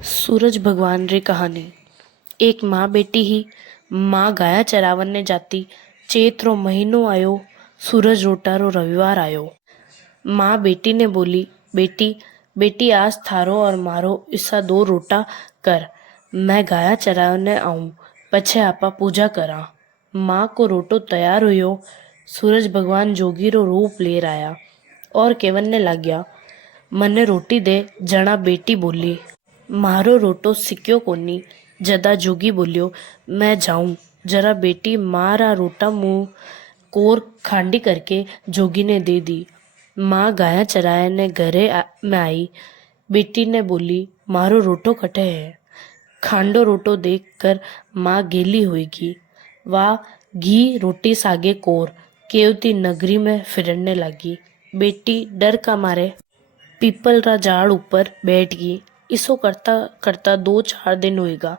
सूरज भगवान री कहानी। एक माँ बेटी ही। माँ गाया चरावन ने जाती। चेत रो महीनो आयो। सूरज रोटा रो रविवार आयो। माँ बेटी ने बोली, बेटी बेटी आज थारो और मारो इसा दो रोटा कर। मैं गाया चरावने आऊं, पछे आपा पूजा करा। माँ को रोटो तैयार हुयो। सूरज भगवान जोगी रो रूप ले आया और केवन ने लाग्या, मने रोटी दे। जना बेटी बोली, मारो रोटो सिक्यो कोनी। जदा जोगी बोलियो, मैं जाऊं जरा। बेटी मारा रोटा मुंह कोर खांडी करके जोगी ने दे दी। माँ गाया चराया ने घरे में आई। बेटी ने बोली, मारो रोटो कटे है। खांडो रोटो देखकर माँ गेली हुईगी। वाह, घी रोटी सागे कोर केवती नगरी में फिरने लगी। बेटी डर का मारे पीपल रा झाड़ ऊपर बैठ गई। इसो करता करता 2-4 दिन होएगा।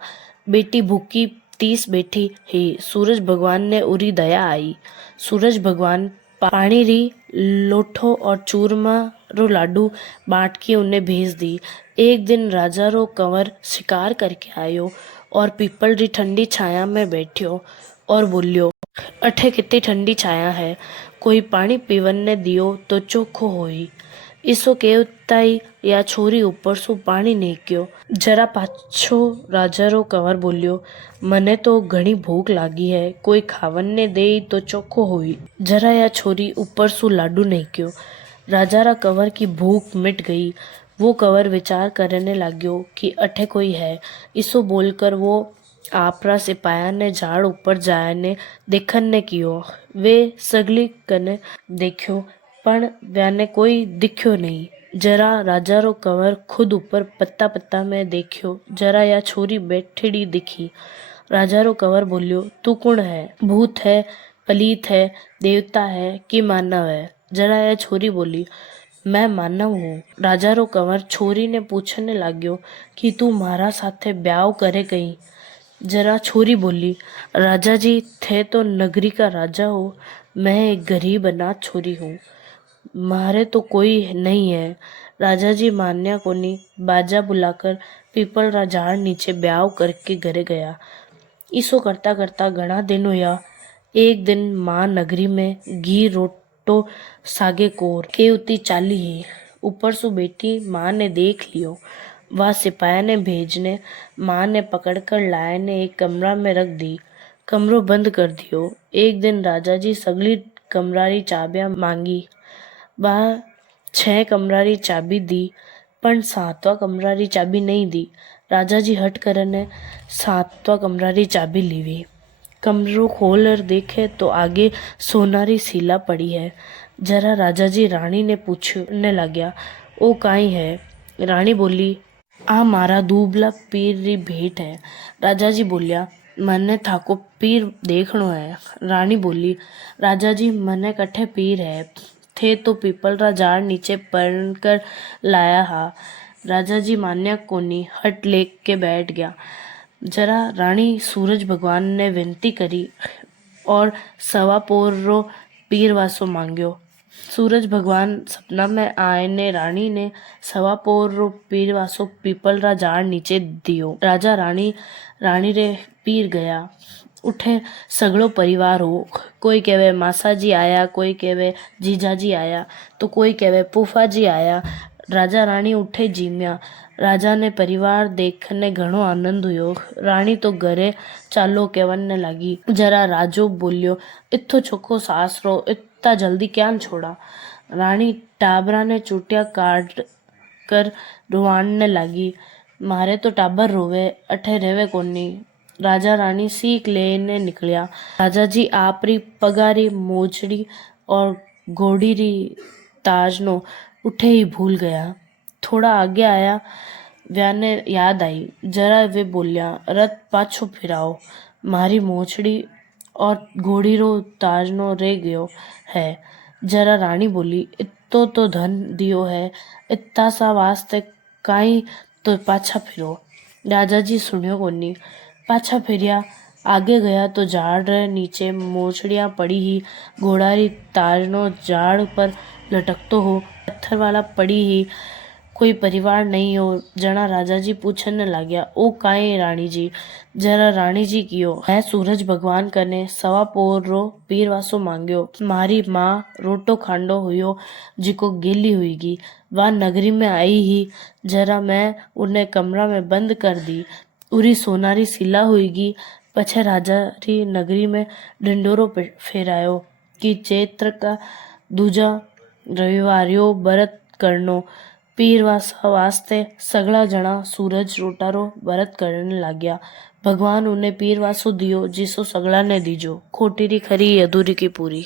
बेटी भूखी तीस बैठी ही। सूरज भगवान ने उरी दया आई। सूरज भगवान पानी री लोठो और चूरमा रो लाडू बांट के उन्हें भेज दी। एक दिन राजा रो कंवर शिकार करके आयो और पीपल री ठंडी छाया में बैठ्यो और बोलियो, अठे कितनी ठंडी छाया है, कोई पानी पीवन ने दियो तो चोखो होई। इसो केवताई या छोरी ऊपर सु पानी नेक्यो। जरा पाछो राजा रो कंवर बोलियो, मने तो घणी भूख लागी है, कोई खावन ने दे तो चोखो हुई। जरा या छोरी ऊपर सु लाडू नेक्यो। राजा रा कंवर की भूख मिट गई। वो कंवर विचार करने लाग्यो कि अठे कोई है। इसो बोलकर वो आपरा सिपाया ने झाड़ ऊपर जाया ने देखन ने कियो। वे सगली कने देखियो पण व्याने कोई दिख्यो नहीं। जरा राजा रो कंवर खुद ऊपर पत्ता पत्ता में देखियो। जरा या छोरी बैठीड़ी दिखी। राजा रो कंवर बोलियो, तू कौन है? भूत है, पलीत है, देवता है कि मानव है? जरा या छोरी बोली, मैं मानव हूँ। राजा रो कंवर छोरी ने पूछने लाग्यो कि तू मारा साथे ब्याह करे कहीं? जरा छोरी बोली, राजा जी थे तो नगरी का राजा हो, मैं एक गरीब अनाथ छोरी हूँ, मारे तो कोई नहीं है। राजा जी मान्या कोनी। बाजा बुलाकर पीपल रा झाड़ नीचे ब्याह करके घरे गया। इसो करता करता घना दिन हुआ। एक दिन माँ नगरी में घी रोटो सागे कोर केवती चाली ही। ऊपर सु बेटी माँ ने देख लियो। वह सिपाही ने भेजने माँ ने पकड़कर लाए ने एक कमरा में रख दी। कमरो बंद कर दियो। एक दिन राजा जी सगली कमरारी चाबियां मांगी। वह 6 कमरारी चाबी दी, पण 7वां कमरारी चाबी नहीं दी। राजा जी हट करने 7वां कमरारी चाबी लीवी। कमरो खोल कर देखे तो आगे सोनारी सीला पड़ी है। जरा राजा जी रानी ने पूछने लाग्या, ओ काई है? रानी बोली, आ मारा दूबला पीर री भेंट है। राजा जी बोलिया, मने थाको पीर देखनो है। रानी बोली, राजा जी मने कठे पीर है, थे तो पीपल रा झाड़ नीचे पड़ कर लाया हा। राजा जी मान्या कोनी, हट लेक के बैठ गया। जरा रानी सूरज भगवान ने विनती करी और सवा पोर रो पीर वासो मांग्यो। सूरज भगवान सपना में आए ने रानी ने सवा पोर रो पीर वासो पीपल रा झाड़ नीचे दियो। राजा रानी रे पीर गया। उठे सगड़ो परिवार हो। कोई कहवे मासा जी आया, कोई कहवे जीजा जी आया, तो कोई कहवे फूफा जी आया। राजा रानी उठे जीम्या। राजा ने परिवार देखने घणो आनंद हुयो। रानी तो घरे चालो केवन ने लगी। जरा राजो बोलियो, इत्थो चोखो सासरो इतना जल्दी क्या छोड़ा? रानी टाबरा ने चूटिया काट कर रुवाणने लगी। मारे तो टाबर रोवे, अठे रेवे कोनी। राजा रानी सीख लेने निकलिया। राजा जी आपरी पगारी मोचड़ी और घोड़ी री ताजनो उठे ही भूल गया। थोड़ा आगे आया, व्याने याद आई। जरा वे बोलिया, रथ पाछो फिराओ, मारी मोचड़ी और घोड़ी रो ताजनो रह गयो है। जरा रानी बोली, इतो तो धन दियो है, इतना सा वास्ते काई तो पाछा फिरो। राजा जी सुनियो कोनी। पाछा फिरिया। आगे गया तो झाड़ रे नीचे मोचड़ियां पड़ी ही। घोड़ा री ताजनो झाड़ पर लटकतो हो। पत्थर वाला पड़ी ही। कोई परिवार नहीं हो। जना राजा जी पूछने लाग्या, ओ काई रानी जी? जरा रानी जी कियो? मैं सूरज भगवान कने सवा पोर रो पीरवासो मांग्यो। मारी माँ रोटो खांडो हुयो जिको गेली हुईगी। वह नगरी में आई ही, जरा मैं उन्हें कमरा में बंद कर दी। उरी सोनारी सिला हुईगी। पछे राजा री नगरी में ढिंडोरो फेरायो कि चैत्र का दूजा रविवारियो व्रत करनो। पीरवासा वास्ते सगला जणा सूरज रोटारो व्रत करने लाग्या। भगवान उन्हें पीरवासो दियो जिसो सगला ने दीजो। खोटी री खरी अधूरी की पूरी।